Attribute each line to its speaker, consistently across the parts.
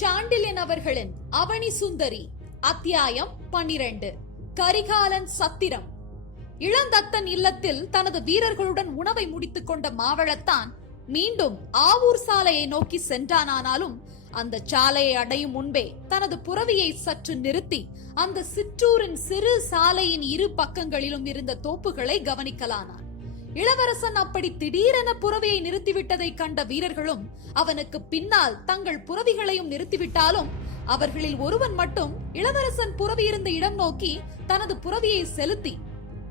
Speaker 1: சாண்டிலியன் அவர்களின் அவனி சுந்தரி அத்தியாயம் பன்னிரண்டு. கரிகாலன் சத்திரம். இளந்தத்தன் இல்லத்தில் தனது வீரர்களுடன் உணவை முடித்துக் கொண்ட மாவளத்தான் மீண்டும் ஆவூர் சாலையை நோக்கி சென்றானானாலும் அந்த சாலையை அடையும் முன்பே தனது புறவியை சற்று நிறுத்தி அந்த சிற்றூரின் சிறு சாலையின் இரு பக்கங்களிலும் இருந்த தோப்புகளை கவனிக்கலானான். இளவரசன் அப்படி திடீரென புறவியை நிறுத்திவிட்டதை கண்ட வீரர்களும் அவனுக்கு பின்னால் தங்கள் புறவிகளையும் நிறுத்திவிட்டாலும் அவர்களில் ஒருவன் மட்டும் இளவரசன் புறவி இருந்த இடம் நோக்கி தனது புறவியை செலுத்தி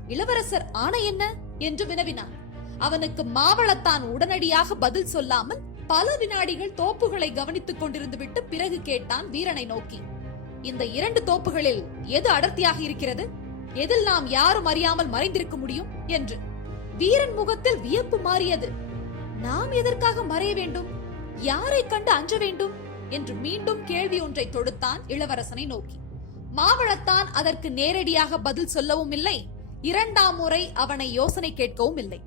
Speaker 1: இளவரசர் ஆணை என்ன? என்று வினவினான். அவனுக்கு மாவளத்தான் உடனடியாக பதில் சொல்லாமல் பல வினாடிகள் தோப்புகளை கவனித்துக் கொண்டிருந்து விட்டு பிறகு கேட்டான் வீரனை நோக்கி இந்த இரண்டு தோப்புகளில் எது அடர்த்தியாக இருக்கிறது? எதில் நாம் யாரும் அறியாமல் மறைந்திருக்க முடியும்? என்று. வீரன் முகத்தில் வியப்பு மாறியது. நாம் எதற்காக மறைய வேண்டும்? யாரை கண்டு அஞ்ச வேண்டும்? என்று மீண்டும் கேள்வி ஒன்றை தொடுத்தான் இளவரசனை நோக்கி. மாவளத்தான் அதற்கு நேரடியாக பதில் சொல்லவும் இல்லை. இரண்டாம் முறை அவனை யோசனை கேட்கவும் இல்லை.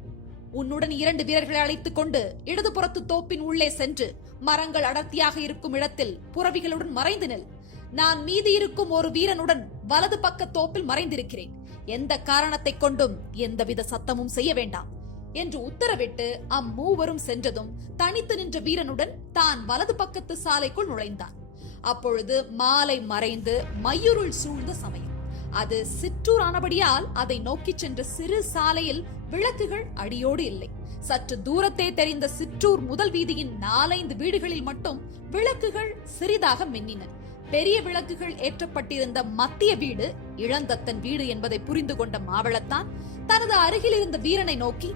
Speaker 1: உன்னுடன் இரண்டு வீரர்களை அழைத்துக் கொண்டு இடதுபுறத்து தோப்பின் உள்ளே சென்று மரங்கள் அடர்த்தியாக இருக்கும் இடத்தில் புறவிகளுடன் மறைந்து நில். நான் மீதி இருக்கும் ஒரு வீரனுடன் வலது பக்க தோப்பில் மறைந்திருக்கிறேன். எந்த காரணத்தை கொண்டும் எந்தவித சத்தமும் செய்ய வேண்டாம் என்று உத்தரவிட்டு அம்மூவரும் சென்றதும் தனித்து நின்ற வீரனுடன் தான் வலது பக்கத்து சாலைக்குள் நுழைந்தான். அப்பொழுது மாலை மறைந்து மையுருள் சூழ்ந்த சமயம். அது சிற்றூர் ஆனபடியால் அதை நோக்கிச் சென்ற சிறு சாலையில் விளக்குகள் அடியோடு இல்லை. சற்று தூரத்தே தெரிந்த சிற்றூர் முதல் வீதியின் நாலைந்து வீடுகளில் மட்டும் விளக்குகள் சிறிதாக மின்னின. பெரிய விளக்குகள் ஏற்றப்பட்டிருந்த மத்திய வீடு இளந்தத்தன் வீடு என்பதை புரிந்து கொண்ட மாவளத்தான் தனது அருகில் இருந்த வீரனை நோக்கி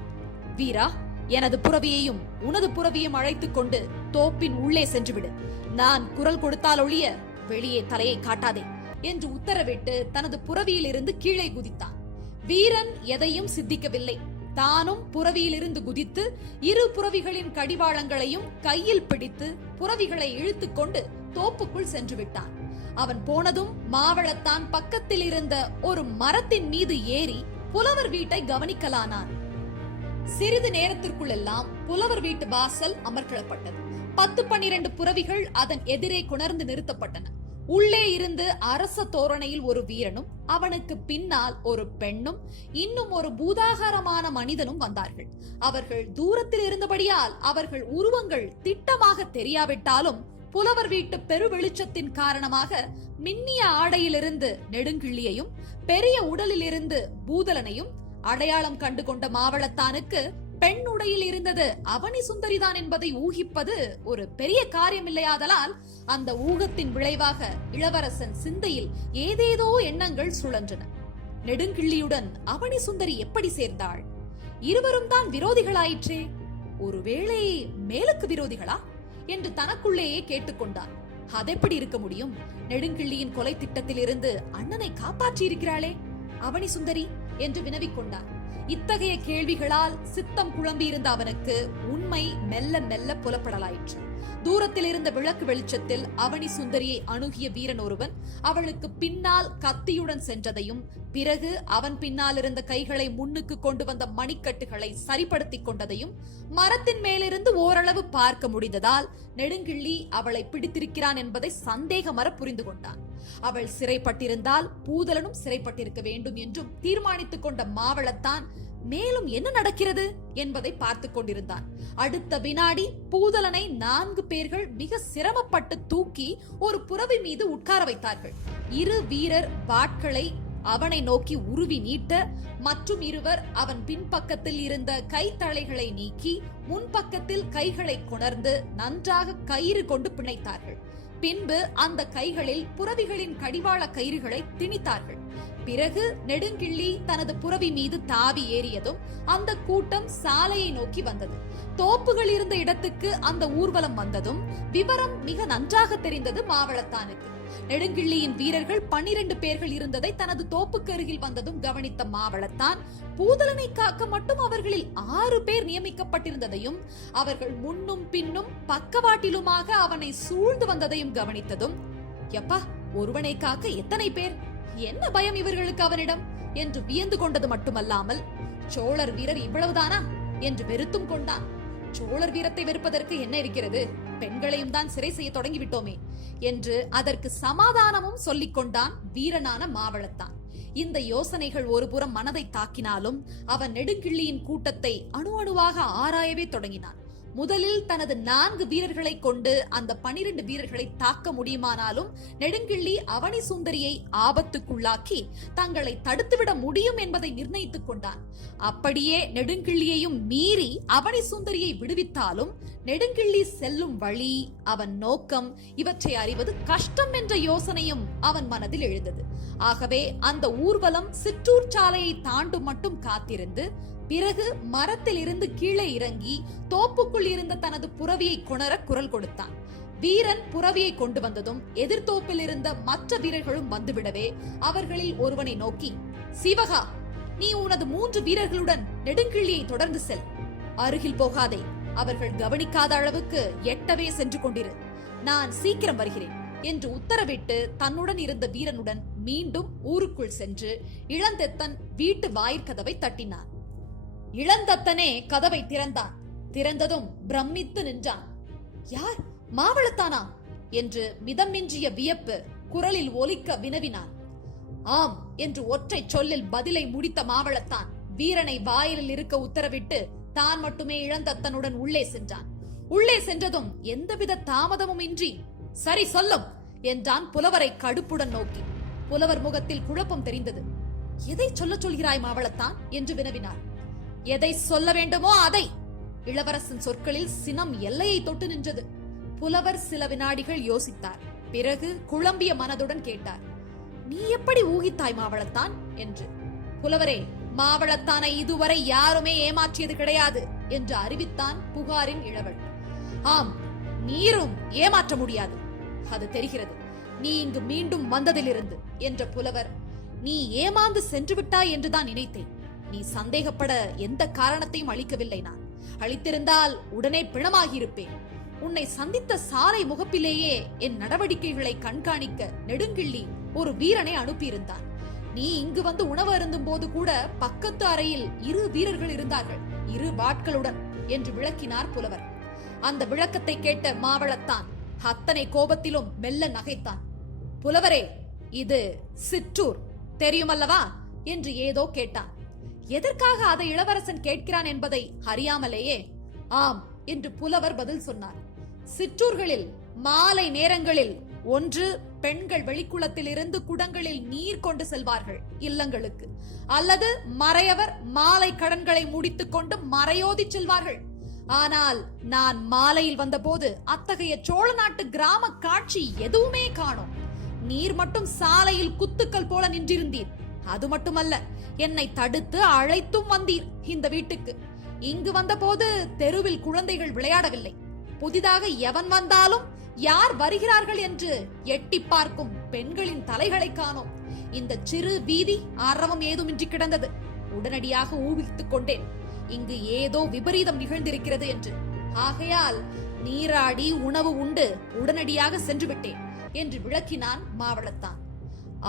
Speaker 1: வீரா எனது புறவியையும் உனது புறவியும் அழைத்துக் கொண்டு தோப்பின் உள்ளே சென்றுவிடு. நான் குரல் கொடுத்தால் ஒழிய வெளியே தலையை காட்டாதே என்று உத்தரவிட்டு தனது புறவியில் இருந்து கீழே குதித்தான். வீரன் எதையும் சித்திக்கவில்லை தானும் புறவியிலிருந்து குதித்து இரு புறவிகளின் கடிவாளங்களையும் கையில் பிடித்து புறவிகளை இழுத்துக்கொண்டு தோப்புக்குள் சென்று விட்டான். அவன் போனதும் மாவளத்தான் பக்கத்தில் இருந்த ஒரு மரத்தின் மீது ஏறி புலவர் வீட்டை கவனிக்கலானான். சிறிது நேரத்திற்குள்ளெல்லாம் புலவர் வீட்டு வாசல் அமர்க்களப்பட்டது பத்து பன்னிரண்டு புறவிகள் அதன் எதிரே குணர்ந்து நிறுத்தப்பட்டன. உள்ளே இருந்து அரச தோரணையில் ஒரு வீரனும் அவனுக்கு பின்னால் ஒரு பெண்ணும் இன்னும் ஒரு பூதாகாரமான மனிதனும் வந்தார்கள். அவர்கள் தூரத்தில் இருந்தபடியால் அவர்கள் உருவங்கள் திட்டமாக தெரியாவிட்டாலும் புலவர் வீட்டு பெரு வெளிச்சத்தின் காரணமாக மின்னிய ஆடையிலிருந்து நெடுங்கிள்ளியையும் பெரிய உடலிலிருந்து பூதலனையும் அடையாளம் கண்டு கொண்ட மாவளத்தானுக்கு பெண் உடையில் இருந்தது அவனி சுந்தரிதான் என்பதை ஊகிப்பது ஒரு பெரிய காரியம் இல்லையாதலால் அந்த ஊகத்தின் விளைவாக இளவரசன் சிந்தையில் ஏதேதோ எண்ணங்கள் சுழன்றன. நெடுங்கிள்ளியுடன் அவனி சுந்தரி எப்படி சேர்ந்தாள்? இருவரும் தான் விரோதிகளாயிற்றே. ஒருவேளை மேலுக்கு விரோதிகளா? என்று தனக்குள்ளேயே கேட்டுக்கொண்டான். அதெப்படி இருக்க முடியும்? நெடுங்கிள்ளியின் கொலை திட்டத்திலிருந்து அண்ணனை காப்பாற்றி இருக்கிறாளே அவனி சுந்தரி என்று வினவிக்கொண்டார் இத்தகைய கேள்விகளால் சித்தம் குழம்பியிருந்த அவனுக்கு உண்மை மெல்ல மெல்ல புலப்படலாயிற்று. தூரத்தில் இருந்த விளக்கு வெளிச்சத்தில் அவனி சுந்தரியை அணுகிய வீரன் ஒருவன் அவளுக்கு பின்னால் கத்தியுடன் சென்றதையும் பிறகு அவன் பின்னால் இருந்த கைகளை முன்னுக்கு கொண்டு வந்த மணிக்கட்டுகளை சரிப்படுத்திக் கொண்டதையும் மரத்தின் மேலிருந்து ஓரளவு பார்க்க முடிந்ததால் நெடுங்கிள்ளி அவளை பிடித்திருக்கிறான் என்பதை சந்தேகமர புரிந்து கொண்டான். அவள் சிறைப்பட்டிருந்தால் பூதலனும் சிறைப்பட்டிருக்க வேண்டும் என்றும் தீர்மானித்துக் கொண்ட மாவளத்தான் மேலும் என்ன நடக்கிறது? என்பதை பார்த்து கொண்டிருந்தான். அடுத்த வினாடி பூதலனை நான்கு பேர்கள் மிக சிரமப்பட்டு தூக்கி ஒரு புறவி மீது உட்கார வைத்தார்கள். இரு வீரர் வாட்களை அவனை நோக்கி உருவி நீட்ட மற்றும் இருவர் அவன் பின்பக்கத்தில் இருந்த கைத்தளைகளை நீக்கி முன்பக்கத்தில் கைகளை கொணர்ந்து நன்றாக கயிறு கொண்டு பிணைத்தார்கள். பின்பு அந்த கைகளில் புறவிகளின் கடிவாள கயிறுகளை திணித்தார்கள். பிறகு நெடுங்கிள்ளி தனது புறவி மீது தாவி ஏறியதும் அந்த கூட்டம் சாலையை நோக்கி வந்தது. தோப்புகள் இருந்த இடத்துக்கு அந்த ஊர்வலம் வந்ததும் விவரம் மிக நன்றாக தெரிந்தது மாவளத்தானுக்கு. நெடுங்கிள்ளியின் வீரர்கள் பன்னிரண்டு பேர்கள் இருந்ததை தனது தோப்புக்கு அருகில் வந்ததும் கவனித்த மாவளத்தான் பூதலனை காக்க மட்டும் அவர்களில் ஆறு பேர் நியமிக்கப்பட்டிருந்ததையும் அவர்கள் முன்னும் பின்னும் பக்கவாட்டிலுமாக அவனை சூழ்ந்து வந்ததையும் கவனித்ததும் எப்பா ஒருவனை காக்க எத்தனை பேர்? என்ன பயம் இவர்களுக்கு அவனிடம்? என்று வியந்து கொண்டது மட்டுமல்லாமல் சோழர் வீரர் இவ்வளவுதானா? என்று வெறுத்தும் கொண்டான். சோழர் வீரத்தை வெறுப்பதற்கு என்ன இருக்கிறது? பெண்களையும் தான் சிறை செய்ய தொடங்கிவிட்டோமே என்று அதற்கு சமாதானமும் சொல்லிக் கொண்டான் வீரனான மாவளத்தான். இந்த யோசனைகள் ஒருபுறம் மனதை தாக்கினாலும் அவன் நெடுங்கிள்ளியின் கூட்டத்தை அணு அணுவாக ஆராயவே தொடங்கினான். முதலில் தனது நான்கு வீரர்களை கொண்டு அந்த பனிரெண்டு வீரர்களை தாக்க முடியுமானாலும் நெடுங்கிள்ளி அவனி சுந்தரியை ஆபத்துக்குள்ளாக்கி தங்களை தடுத்துவிட முடியும் என்பதை நிர்ணயித்துக் கொண்டான். அப்படியே நெடுங்கிள்ளியையும் மீறி அவனி சுந்தரியை விடுவித்தாலும் நெடுங்கிள்ளி செல்லும் வழி அவன் நோக்கம் இவற்றை அறிவது கஷ்டம் என்ற யோசனையும் அவன் மனதில் எழுந்தது. ஆகவே அந்த ஊர்வலம் சிற்றூர் சாலையை தாண்டும் மட்டும் காத்திருந்து பிறகு மரத்தில் இருந்து கீழே இறங்கி தோப்புக்குள் இருந்த தனது புறவியை குணர குரல் கொடுத்தான். வீரன் புறவியை கொண்டு வந்ததும் எதிர்த்தோப்பில் இருந்த மற்ற வீரர்களும் வந்துவிடவே அவர்களில் ஒருவனை நோக்கி சிவகா நீ உனது மூன்று வீரர்களுடன் நெடுங்கிள்ளியை தொடர்ந்து செல். அருகில் போகாதே. அவர்கள் கவனிக்காத அளவுக்கு எட்டவே சென்று கொண்டிரு. நான் சீக்கிரம் வருகிறேன் என்று உத்தரவிட்டு தன்னுடன் இருந்த வீரனுடன் மீண்டும் ஊருக்குள் சென்று இளந்தெத்தன் வீட்டு வாயிற்கதவை தட்டினான். இளந்தத்தனே கதவை திறந்தான். திறந்ததும் பிரமித்து நின்றான். யார்? மாவளத்தானா? என்று மிதமின்றிய வியப்பு குரலில் ஒலிக்க வினவினான். ஆம் என்று ஒற்றை சொல்லில் பதிலை முடித்த மாவளத்தான் வீரனை வாயிலில் இருக்க உத்தரவிட்டு தான் மட்டுமே இளந்தத்தனுடன் உள்ளே சென்றான். உள்ளே சென்றதும் எந்தவித தாமதமும் இன்றி சரி சொல்லும் என்றான் புலவரை கடுப்புடன் நோக்கி. புலவர் முகத்தில் குழப்பம் தெரிந்தது. எதை சொல்லச் சொல்கிறாய் மாவளத்தான்? என்று வினவினார். எதை சொல்ல வேண்டுமோ அதை. இளவரசன் சொற்களில் சினம் எல்லையை தொட்டு நின்றது. புலவர் சில வினாடிகள் யோசித்தார். பிறகு குழம்பிய மனதுடன் கேட்டார். நீ எப்படி ஊகித்தாய் மாவளத்தான்? என்று. புலவரே மாவளத்தானை இதுவரை யாருமே ஏமாற்றியது கிடையாது என்று அறிவித்தான் புகாரின் இளவல். ஆம் நீரும் ஏமாற்ற முடியாது. அது தெரிகிறது. நீ இங்கு மீண்டும் வந்ததிலிருந்து என்ற புலவர். நீ ஏமாந்து சென்று விட்டாய் என்றுதான் நினைத்தேன். நீ சந்தேகப்பட எந்த காரணத்தையும் அளிக்கவில்லை நான். அளித்திருந்தால் உடனே பிணமாகியிருப்பேன். உன்னை சந்தித்த சாலை முகப்பிலேயே என் நடவடிக்கைகளை கண்காணிக்க நெடுங்கிள்ளி ஒரு வீரனை அனுப்பியிருந்தான். நீ இங்கு வந்து உணவு அருந்தும் போது கூட பக்கத்து அறையில் இரு வீரர்கள் இருந்தார்கள். இரு வாட்களுடன் என்று விளக்கினார் புலவர். அந்த விளக்கத்தை கேட்ட மாவளத்தான் அத்தனை கோபத்திலும் மெல்ல நகைத்தான். புலவரே இது சிற்றூர் தெரியுமல்லவா? என்று ஏதோ கேட்டான். எதற்காக அதை இளவரசன் கேட்கிறான் என்பதை அறியாமலேயே? ஆம் என்று புலவர் பதில் சொன்னார். சிற்றூர்களில் மாலை நேரங்களில் ஒன்று பெண்கள் வெளிக்குளத்தில் இருந்து குடங்களில் நீர் கொண்டு செல்வார்கள் இல்லங்களுக்கு. அல்லது மறையவர் மாலை கடன்களை முடித்துக் கொண்டு மறையோதி செல்வார்கள். ஆனால் நான் மாலையில் வந்தபோது அத்தகைய சோழ நாட்டு கிராம காட்சி எதுவுமே காணோம். நீர் மட்டும் சாலையில் குத்துக்கள் போல நின்றிருந்தீர். அது மட்டுமல்ல என்னை தடுத்து அழைத்தும் வந்தீர் இந்த வீட்டுக்கு. இங்கு வந்தபோது தெருவில் குழந்தைகள் விளையாடவில்லை. புதிதாக எவன் வந்தாலும் யார் வருகிறார்கள் என்று எட்டி பார்க்கும் பெண்களின் தலைகளை காணோம். இந்த சிறு வீதி ஆரவம் ஏதுமின்றி கிடந்தது. உடனடியாக ஊகித்துக் கொண்டேன் இங்கு ஏதோ விபரீதம் நிகழ்ந்திருக்கிறது என்று. ஆகையால் நீராடி உணவு உண்டு உடனடியாக சென்று விட்டேன் என்று விளக்கினான் மாவளத்தான்.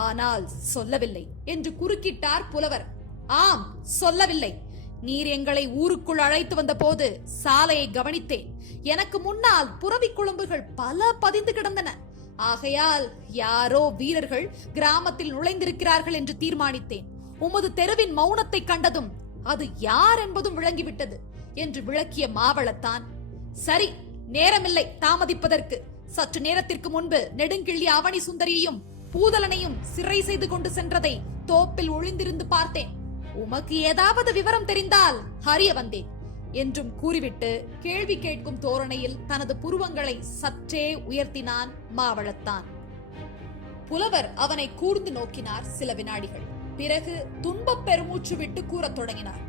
Speaker 1: ஆனால் சொல்லவில்லை என்று குறுக்கிட்டார் புலவர். ஆம் சொல்லவில்லை. நீர் எங்களை ஊருக்குள் அழைத்து வந்த போது சாலையை கவனித்தேன். எனக்கு முன்னால் புறவி குழம்புகள் பல பதிந்து கிடந்தன. ஆகையால் யாரோ வீரர்கள் கிராமத்தில் நுழைந்திருக்கிறார்கள் என்று தீர்மானித்தேன். உமது தெருவின் மௌனத்தை கண்டதும் அது யார் என்பதும் விளங்கிவிட்டது என்று விளக்கிய மாவளத்தான். சரி நேரமில்லை தாமதிப்பதற்கு. சற்று நேரத்திற்கு முன்பு நெடுங்கிள்ளி அவனி சுந்தரியையும் பூதலனையும் சிறை செய்து கொண்டு சென்றதை தோப்பில் ஒளிந்திருந்து பார்த்தேன். உமக்கு ஏதாவது விவரம் தெரிந்தால் அறிய வந்தேன் என்றும் கூறிவிட்டு கேள்வி கேட்கும் தோரணையில் தனது புருவங்களை சற்றே உயர்த்தினான் மாவளத்தான். புலவர் அவனை கூர்ந்து நோக்கினார் சில வினாடிகள். பிறகு துன்பப் பெருமூச்சு விட்டு கூறத் தொடங்கினார்.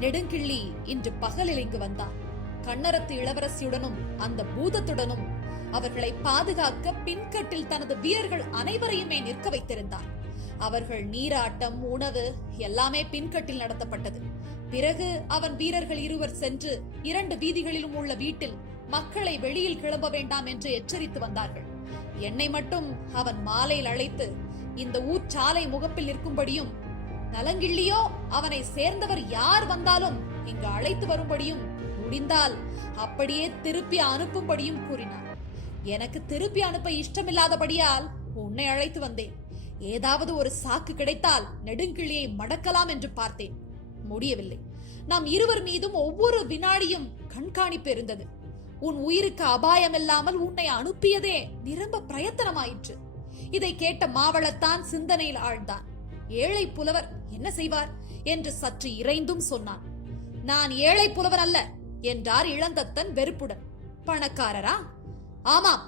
Speaker 1: நெடுங்கிள்ளி இன்று பகலில் இங்கு வந்தான். கண்ணரத்து இளவரசியுடனும் அந்த பூதத்துடனும் அவர்களை பாதுகாக்க பின்கட்டில் தனது வீரர்கள் அனைவரையுமே நிற்க வைத்திருந்தார். அவர்கள் நீராட்டம் உணவு எல்லாமே பின்கட்டில் நடத்தப்பட்டது. பிறகு அவன் வீரர்கள் இருவர் சென்று இரண்டு வீதிகளிலும் உள்ள வீட்டில் மக்களை வெளியில் கிளம்ப வேண்டாம் என்று எச்சரித்து வந்தார்கள். என்னை மட்டும் அவன் மாலையில் அழைத்து இந்த ஊர் சாலை முகப்பில் இருக்கும்படியும் நலங்கிள்ளியோ அவனை சேர்ந்தவர் யார் வந்தாலும் இங்கு அழைத்து வரும்படியும் முடிந்தால் அப்படியே திருப்பி அனுப்பும்படியும் கூறினார் எனக்கு திருப்பி அனுப்ப இஷ்டமில்லாதபடியால் உன்னை அழைத்து வந்தேன். ஏதாவது ஒரு சாக்கு கிடைத்தால் நெடுங்கிளியை மடக்கலாம் என்று பார்த்தேன். முடியவில்லை. நாம் இருவர் மீதும் ஒவ்வொரு வினாடியும் கண்காணிப்பு இருந்தது. உன் உயிருக்கு அபாயம் இல்லாமல் உன்னை அனுப்பியதே நிரம்ப பிரயத்தனமாயிற்று. இதை கேட்ட மாவளத்தான் சிந்தனையில் ஆழ்ந்தான். ஏழை புலவர் என்ன செய்வார் என்று சற்று இறைந்தும் சொன்னான். நான் ஏழை புலவர் அல்ல என்றார் இளந்தத்தன் வெறுப்புடன். பணக்காரரா? ஆமாம்.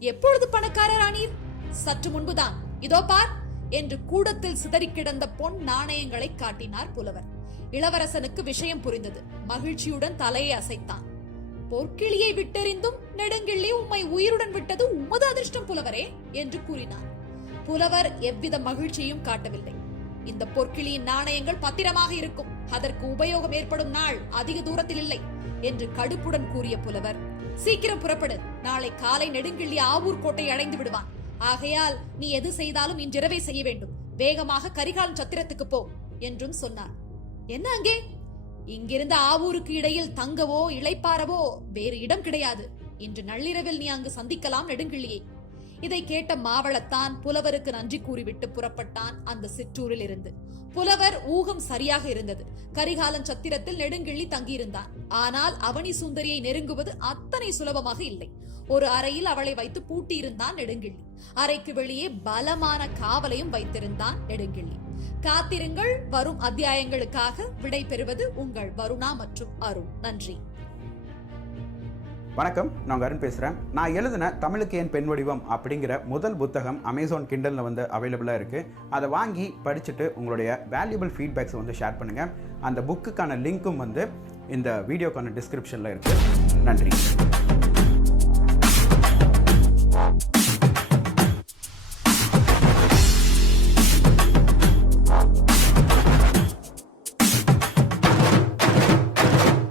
Speaker 1: எப்பொழுது பணக்காரர் ஆனீர்? சற்று முன்புதான். இதோ பார் என்று கூடத்தில் சிதறி கிடந்த பொன் நாணயங்களை காட்டினார் புலவர். இளவரசனுக்கு விஷயம் புரிந்தது. மகிழ்ச்சியுடன் தலையை அசைத்தான். பொற்கிளியை விட்டெறிந்தும் நெடுங்கிள்ளி உம்மை உயிருடன் விட்டது உமது அதிர்ஷ்டம் புலவரே என்று கூறினார். புலவர் எவ்வித மகிழ்ச்சியும் காட்டவில்லை. இந்த பொற்கிளியின் நாணயங்கள் பத்திரமாக இருக்கும். அதற்கு உபயோகம் ஏற்படும் நாள் அதிக தூரத்தில் இல்லை என்று கடுப்புடன் கூறிய புலவர். சீக்கிரம் புறப்படு. நாளை காலை நெடுங்கிள்ளி ஆவூர் கோட்டை அடைந்து விடுவான். ஆகையால் நீ எது செய்தாலும் இன்றிரவே செய்ய வேண்டும். வேகமாக கரிகாலன் சத்திரத்துக்கு போ என்றும் சொன்னார் என்ன அங்கே? இங்கிருந்த ஆவூருக்கு இடையில் தங்கவோ இளைப்பாறவோ வேறு இடம் கிடையாது. இன்று நள்ளிரவில் நீ அங்கு சந்திக்கலாம் நெடுங்கிள்ளியை. இதை கேட்ட மாவளத்தான் புலவருக்கு நன்றி கூறிவிட்டு புறப்பட்டான் அந்த சிற்றூரில் இருந்து புலவர் ஊகம் சரியாக இருந்தது. கரிகாலன் சத்திரத்தில் நெடுங்கிள்ளி தங்கியிருந்தான். ஆனால் அவனி சுந்தரியை நெருங்குவது அத்தனை சுலபமாக இல்லை. ஒரு அறையில் அவளை வைத்து பூட்டியிருந்தான் நெடுங்கிள்ளி. அறைக்கு வெளியே பலமான காவலையும் வைத்திருந்தான் நெடுங்கிள்ளி. காத்திருங்கள் வரும் அத்தியாயங்களுக்காக விடை பெறுவது உங்கள் வருணா மற்றும் அருண். நன்றி.
Speaker 2: வணக்கம் நான் உங்க அருண் பேசுகிறேன் நான் எழுதின தமிழுக்கு ஏன் பெண் வடிவம் அப்படிங்கிற முதல் புத்தகம் அமேசான் கிண்டலில் வந்து அவைலபிளாக இருக்குது அதை வாங்கி படிச்சுட்டு உங்களுடைய வேல்யூபிள் ஃபீட்பேக்ஸை வந்து ஷேர் பண்ணுங்கள் அந்த புக்குக்கான லிங்க்கும் வந்து இந்த வீடியோக்கான டிஸ்கிரிப்ஷனில் இருக்குது நன்றி.